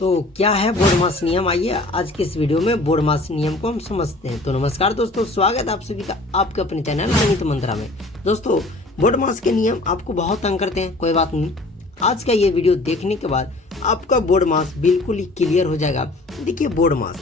तो क्या है बोडमास नियम, आइए आज के इस वीडियो में बोडमास नियम को हम समझते हैं। तो नमस्कार दोस्तों, स्वागत है आप सभी का आपके अपने चैनल गणित मंत्रा में। दोस्तों, बोडमास के नियम आपको बहुत तंग करते हैं, कोई बात नहीं। आज का ये वीडियो देखने के बाद आपका बोडमास बिल्कुल ही क्लियर हो जाएगा। देखिए बोडमास,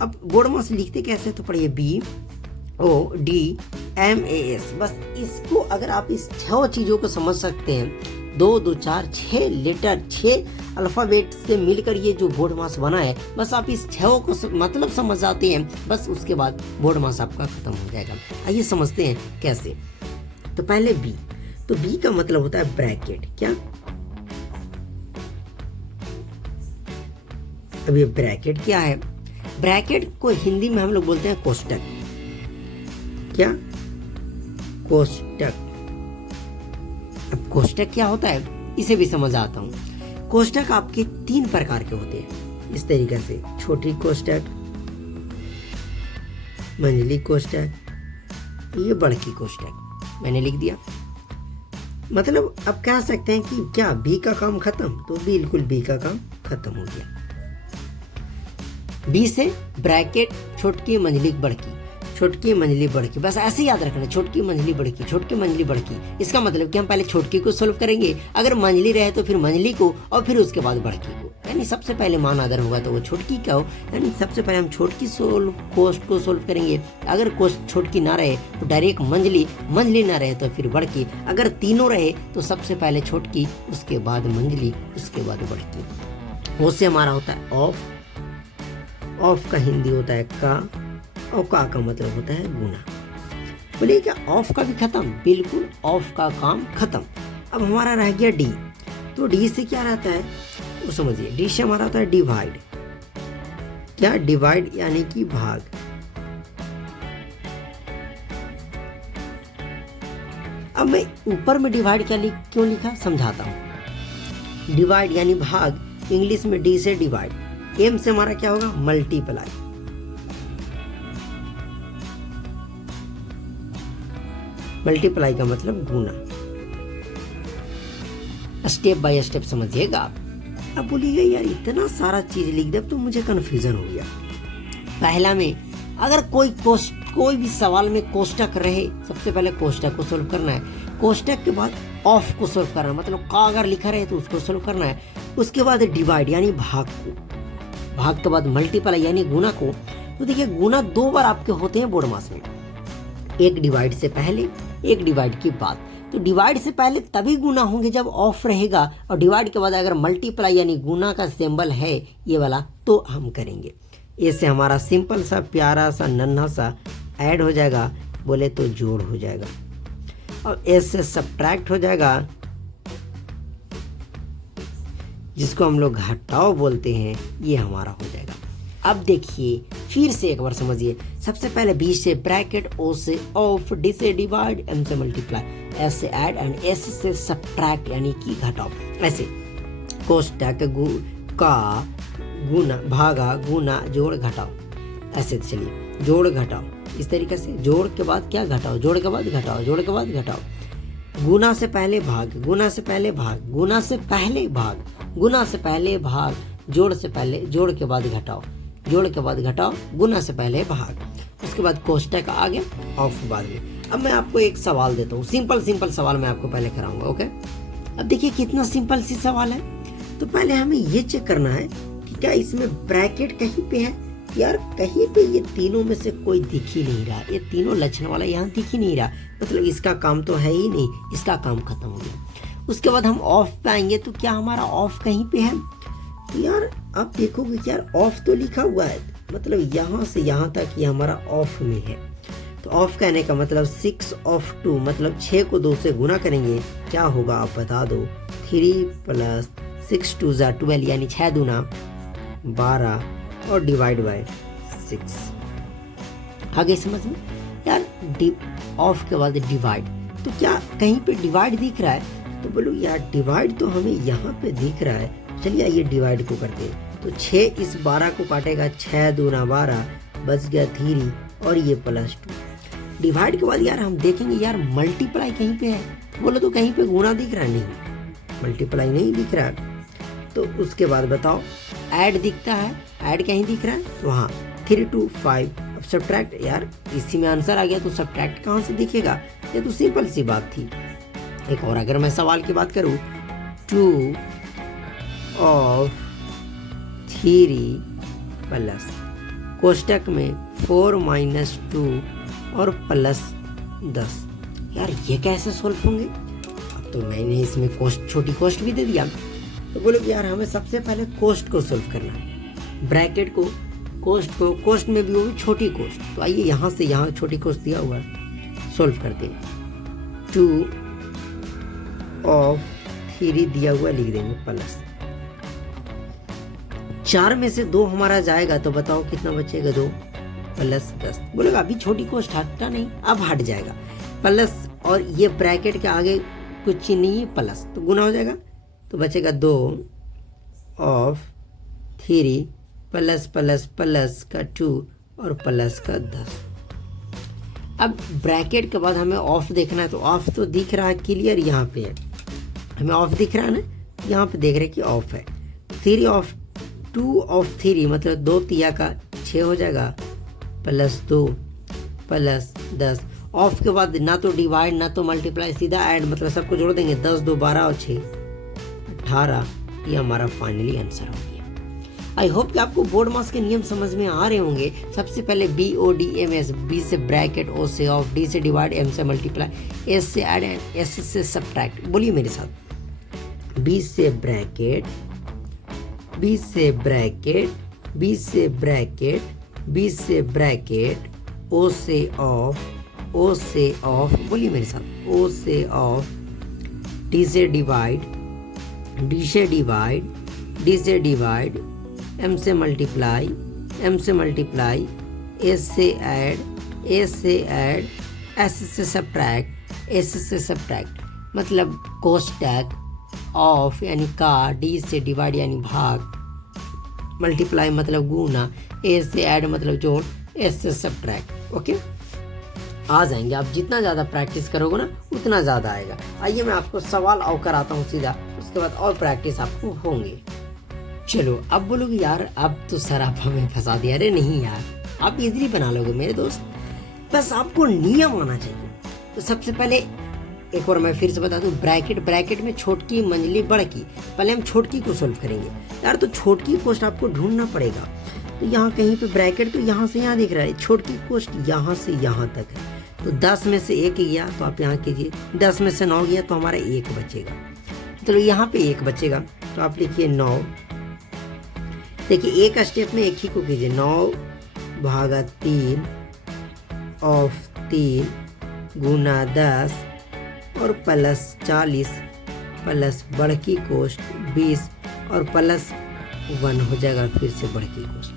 अब बोडमास लिखते कैसे, तो पढ़िए BODMAS। बस इसको अगर आप इस 6 चीज़ों को समझ सकते हैं, 2 2 4 6 लेटर 6 अल्फ़ाबेट से मिलकर ये जो बोडमास बना है, बस आप इस 6 को मतलब समझ जाते हैं, बस उसके बाद बोडमास आपका खत्म हो जाएगा। आइए समझते हैं कैसे। तो पहले बी, तो बी का मतलब होता है ब्रैकेट। क्या? अब ये ब्रैकेट क्या है? ब्रैकेट को हिंदी में हम लोग बोलते हैं कोष्टक। क्या? कोष्टक। अब कोष्टक क्या होता है इसे भी समझ आता हूँ। कोष्टक आपके 3 प्रकार के होते हैं, इस तरीके से: छोटी कोष्टक, मंझली कोष्टक, ये बड़की कोष्टक। मैंने लिख दिया। मतलब अब कह सकते हैं कि क्या बी का काम खत्म? तो बिल्कुल बी का काम खत्म हो गया। बी से ब्रैकेट, छोटकी मंझली बड़की, छोटकी मंझली बड़की, बस ऐसे याद रखना, छोटकी मंझली बड़की, छोटकी मंझली बड़की। इसका मतलब कि हम पहले छोटकी को सोल्व करेंगे, अगर मंझली रहे तो फिर मंझली को, और फिर उसके बाद बड़की को। यानी सबसे पहले मान आदर होगा तो वो छोटकी का हो, यानी सबसे पहले हम छोटकी कोष्ट को सोल्व करेंगे। अगर कोष्ट छोटकी ना रहे तो डायरेक्ट मंझली, मंझली ना रहे तो फिर बड़की, अगर तीनों रहे तो सबसे पहले छोटकी, उसके बाद मंझली, उसके बाद बड़की। उससे हमारा होता है ऑफ। ऑफ का हिंदी होता है का, और का मतलब होता है गुना। बोलिए क्या ऑफ का भी खत्म? बिल्कुल ऑफ का काम खत्म। अब हमारा रह गया डी। तो डी से क्या रहता है वो समझिए। डी से हमारा होता है डिवाइड। क्या? डिवाइड यानी कि भाग। अब मैं ऊपर में डिवाइड क्यों लिखा समझाता हूं। डिवाइड यानी भाग, इंग्लिश में डी से डिवाइड। एम से हमारा क्या होगा? मल्टीप्लाई। मल्टीप्लाई का मतलब गुना। स्टेप बाय स्टेप समझिएगा आप। अब बोलिएगा यार इतना सारा चीज लिख दे, अब तो मुझे कंफ्यूजन हो गया। पहला में अगर कोई भी सवाल में कोष्टक रहे, सबसे पहले कोष्टक को सोल्व करना है। कोष्टक के बाद ऑफ को सोल्व करना है, मतलब का अगर लिखा रहे तो उसको सोल्व करना है। उसके बाद डिवाइड यानी भाग को, भाग के बाद मल्टीप्लाई यानी गुना को। तो देखिए गुना 2 बार आपके होते हैं बोडमास में, एक डिवाइड से पहले, एक डिवाइड के बाद। तो डिवाइड से पहले तभी गुना होंगे जब ऑफ रहेगा, और डिवाइड के बाद अगर मल्टीप्लाई यानी गुना का सिंबल है ये वाला तो हम करेंगे। इससे हमारा सिंपल सा प्यारा सा नन्हा सा ऐड हो जाएगा, बोले तो जोड़ हो जाएगा, और इससे सब्ट्रैक्ट हो जाएगा, जिसको हम लोग घटाव बोलते हैं, ये हमारा हो जाएगा। अब देखिए फिर से एक बार समझिए। सबसे पहले बी से ब्रैकेट, ओ से ऑफ, डी से डिवाइड, एम से मल्टीप्लाई, एस से ऐड, एंड एस से सब्ट्रैक्ट यानी कि घटाओ। ऐसे कोष्टक, का, गुना, भागा, गुना, जोड़, घटाओ। ऐसे चलिए जोड़ घटाओ, इस तरीके से। जोड़ के बाद क्या? घटाओ। जोड़ के बाद घटाओ, जोड़ के बाद घटाओ। गुना से पहले भाग, गुना से पहले भाग, गुना से पहले भाग, गुना से पहले भाग, जोड़ से पहले, जोड़ के बाद घटाओ, जोड़ के बाद घटाओ, गुना से पहले भाग। उसके बाद कोष्टक आ गया, ऑफ बाद में। अब मैं आपको एक सवाल देता हूँ, सिंपल सवाल मैं आपको पहले कराऊंगा, ओके? अब देखिए कितना सिंपल सी सवाल है। तो पहले हमें ये चेक करना है कि क्या इसमें ब्रैकेट कहीं पे है। यार कहीं पे ये तीनों में से कोई दिख ही नहीं रहा, ये तीनों लक्षण वाला यहाँ दिख ही नहीं रहा, मतलब इसका काम तो है ही नहीं, इसका काम खत्म हो गया। उसके बाद हम ऑफ पे आएंगे, तो क्या हमारा ऑफ कहीं पे है? तो यार आप देखोगे कि यार ऑफ तो लिखा हुआ है, मतलब यहाँ से यहाँ तक ये हमारा ऑफ में है। तो ऑफ कहने का मतलब 6 ऑफ 2, मतलब 6 को 2 से गुना करेंगे, क्या होगा आप बता दो? 3 + 6 × 2 = 12, यानी 6 दूना 12, और डिवाइड बाय 6। आगे समझ में यार। ऑफ के बाद डिवाइड, तो क्या कहीं पे डिवाइड दिख रहा है? तो बोलो यार डिवाइड तो हमें यहाँ पे दिख रहा है। चलिए आइए डिवाइड को करते हैं। तो 6 इस 12 को काटेगा, 6 दूना 12, बच गया 3, और ये +2। डिवाइड के बाद यार हम देखेंगे यार मल्टीप्लाई कहीं पे है, बोलो तो कहीं पे गुना दिख रहा है? नहीं, मल्टीप्लाई नहीं दिख रहा। तो उसके बाद बताओ ऐड दिखता है, ऐड कहीं दिख रहा है तो हाँ 3 to 5। अब सब्ट्रैक्ट, यार इसी में आंसर आ गया तो सब्ट्रैक्ट कहाँ से दिखेगा, ये तो सिंपल सी बात थी। एक और अगर मैं सवाल की बात करूँ, 2 of 3 प्लस कोष्टक में 4 - 2 और प्लस 10। यार ये कैसे सॉल्व होंगे? अब तो मैंने इसमें कोष्ट, छोटी कोष्ट भी दे दिया। तो बोलो कि यार हमें सबसे पहले कोष्ट को सॉल्व करना है, ब्रैकेट को, कोष्ट में भी वो भी छोटी कोष्ट। तो आइए यहाँ से यहाँ छोटी कोष्ट दिया हुआ है, सॉल्व करते हैं। 2 of 3 दिया हुआ लिख देंगे प्लस 4 में से 2 हमारा जाएगा तो बताओ कितना बचेगा, 2 प्लस 10। बोलेगा अभी छोटी कोष्ट हटता नहीं, अब हट जाएगा प्लस, और ये ब्रैकेट के आगे कुछ चीज नहीं है, प्लस तो गुना हो जाएगा तो बचेगा 2 of 3 प्लस प्लस प्लस का 2 और प्लस का 10। अब ब्रैकेट के बाद हमें ऑफ देखना है, तो ऑफ तो दिख रहा है क्लियर, यहाँ पे है, हमें ऑफ दिख रहा है ना, यहाँ पे देख रहे हैं कि ऑफ है। 3 of 2 of 3 मतलब 2 तिया का 6 हो जाएगा, प्लस 2 प्लस 10। ऑफ के बाद ना तो डिवाइड ना तो मल्टीप्लाई, सीधा ऐड, मतलब सबको जोड़ देंगे, 10 2 12 और 6 18। ये हमारा फाइनली आंसर हो गया। आई होप कि आपको बोर्ड मास के नियम समझ में आ रहे होंगे। सबसे पहले BODMS, B से ब्रैकेट, O से ऑफ, D से डिवाइड, M से मल्टीप्लाई, S से ऐड, S से सब्ट्रैक्ट। बोलिए मेरे साथ, B से ब्रैकेट, B से ब्रैकेट, B से ब्रैकेट, B से ब्रैकेट, O से ऑफ, O से ऑफ। बोलिए मेरे साथ, O से ऑफ, D से डिवाइड, D से डिवाइड, D से डिवाइड, M से मल्टीप्लाई, M से मल्टीप्लाई, S से ऐड, S से ऐड, S से सब्ट्रैक्ट, S से सब्ट्रैक्ट। मतलब कोष्टक, ऑफ यानी का, D से डिवाइड यानी भाग, मल्टीप्लाई मतलब गुना, A से ऐड मतलब जोड़, S से सब्ट्रैक्ट। ओके, आ जाएंगे आप, जितना ज़्यादा प्रैक्टिस करोगे ना उतना ज़्यादा आएगा। आइए मैं आपको सवाल और कराता हूँ सीधा, उसके बाद और प्रैक्टिस आपको होंगे। चलो अब बोलोगे यार अब तो सर आप हमें फंसा दिया। अरे नहीं यार, आप इजीली बना लोगे मेरे दोस्त, बस आपको नियम आना चाहिए। तो सबसे पहले एक और मैं फिर से बता दूं, ब्रैकेट में छोटकी मंझली बड़की, पहले हम छोटकी को सॉल्व करेंगे। यार तो छोटकी कोष्ट आपको ढूंढना पड़ेगा। तो यहाँ कहीं पे ब्रैकेट तो यहाँ से यहाँ दिख रहा है, छोटकी कोष्ट यहाँ से यहाँ तक है। तो 10 में से 1 गया तो आप यहाँ कीजिए, 10 में से 9 गया तो हमारा 1 बचेगा। चलो यहाँ पे 1 बचेगा तो आप लिखिए 9। देखिए एक स्टेप में एक ही को कीजिए, 9 भागा 3 ऑफ 3 गुना 10 और प्लस 40 प्लस बड़की कोष्ट 20 और प्लस 1 हो जाएगा फिर से बड़की कोष्ट।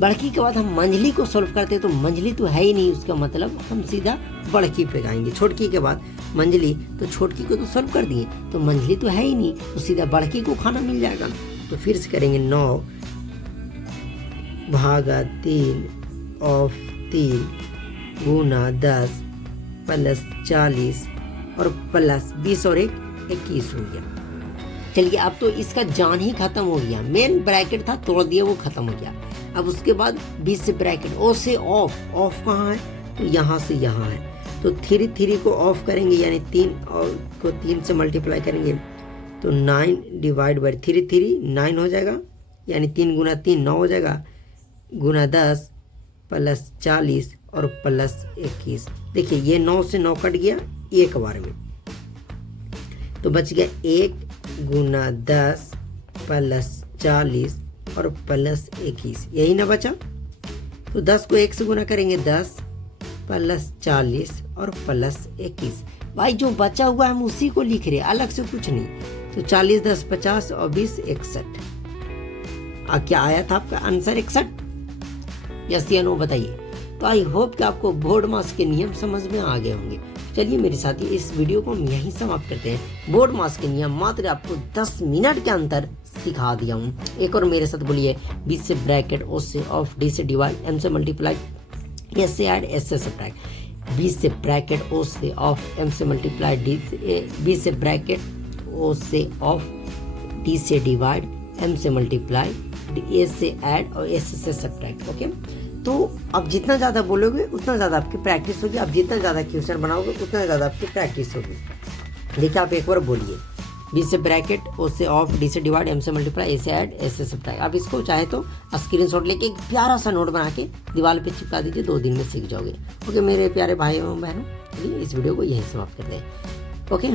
बड़की के बाद हम मंझली को सॉल्व करते हैं तो मंझली तो है ही नहीं, उसका मतलब हम सीधा बड़की पे आएंगे। छोटकी के बाद मंझली, तो छोटकी को तो सॉल्व कर दिए तो मंझली तो है ही नहीं, तो सीधा बड़की को खाना मिल जाएगा। तो फिर से करेंगे 9 भागा 3 ऑफ 3 गुना 10 प्लस 40 और प्लस 20 और 1 21 हो गया। चलिए अब तो इसका जान ही खत्म हो गया, मेन ब्रैकेट था तोड़ दिया, वो खत्म हो गया। अब उसके बाद 20 से ब्रैकेट, O से ऑफ, ऑफ कहाँ है तो यहाँ से यहाँ है, तो 3 को ऑफ करेंगे यानी 3 और को 3 से मल्टीप्लाई करेंगे तो 9 डिवाइड बाई 3 9 हो जाएगा, यानी 3 गुना 3 9 हो जाएगा, गुना 10 प्लस 40 और प्लस 21। देखिए ये 9 से 9 कट गया एक बार में, तो बच गया 1 गुना 10 प्लस 40 और प्लस 21, यही ना बचा। तो 10 को 1 से गुना करेंगे 10 प्लस 40 और प्लस 21। भाई जो बचा हुआ है हम उसी को लिख रहे हैं, अलग से कुछ नहीं। तो 40 10 50 और 20 61। क्या आया था आपका आंसर 61? यस या नो बताइए। तो आई होप कि आपको बोर्ड मास के नियम समझ में आ गए होंगे। चलिए मेरे साथी इस वीडियो को हम यहीं समाप्त करते हैं। बोर्ड मास के नियम मात्र आपको 10 मिनट के अंदर सिखा दिया हूँ। एक और मेरे साथ बोलिए, 20 से ब्रैकेट, O से ऑफ, D से डिवाइड, M से मल्टीप्लाई, S से ऐड, S से सब्ट्रैक्ट। 20 से ब्रैकेट, O से ऑफ, M से मल्टीप्लाई, 20 से ब्रैकेट, O से ऑफ, D से डिवाइड, M से मल्टीप्लाई, ए से ऐड और एस से सब्ट्रैक्ट। ओके, तो अब जितना ज़्यादा बोलोगे उतना ज़्यादा आपकी प्रैक्टिस होगी, अब जितना ज़्यादा क्वेश्चन बनाओगे उतना ज़्यादा आपकी प्रैक्टिस होगी। देखिए आप एक बार बोलिए, बी से ब्रैकेट, ओ से ऑफ, डी से डिवाइड, एम से मल्टीप्लाई, ए से ऐड, एस से सब्ट्रैक्ट। आप इसको चाहे तो स्क्रीनशॉट लेके एक प्यारा सा नोट बना के दीवार पे चिपका दीजिए, 2 दिन में सीख जाओगे। ओके मेरे प्यारे भाई एवं बहनों, इस वीडियो को यहीं समाप्त करते हैं। ओके।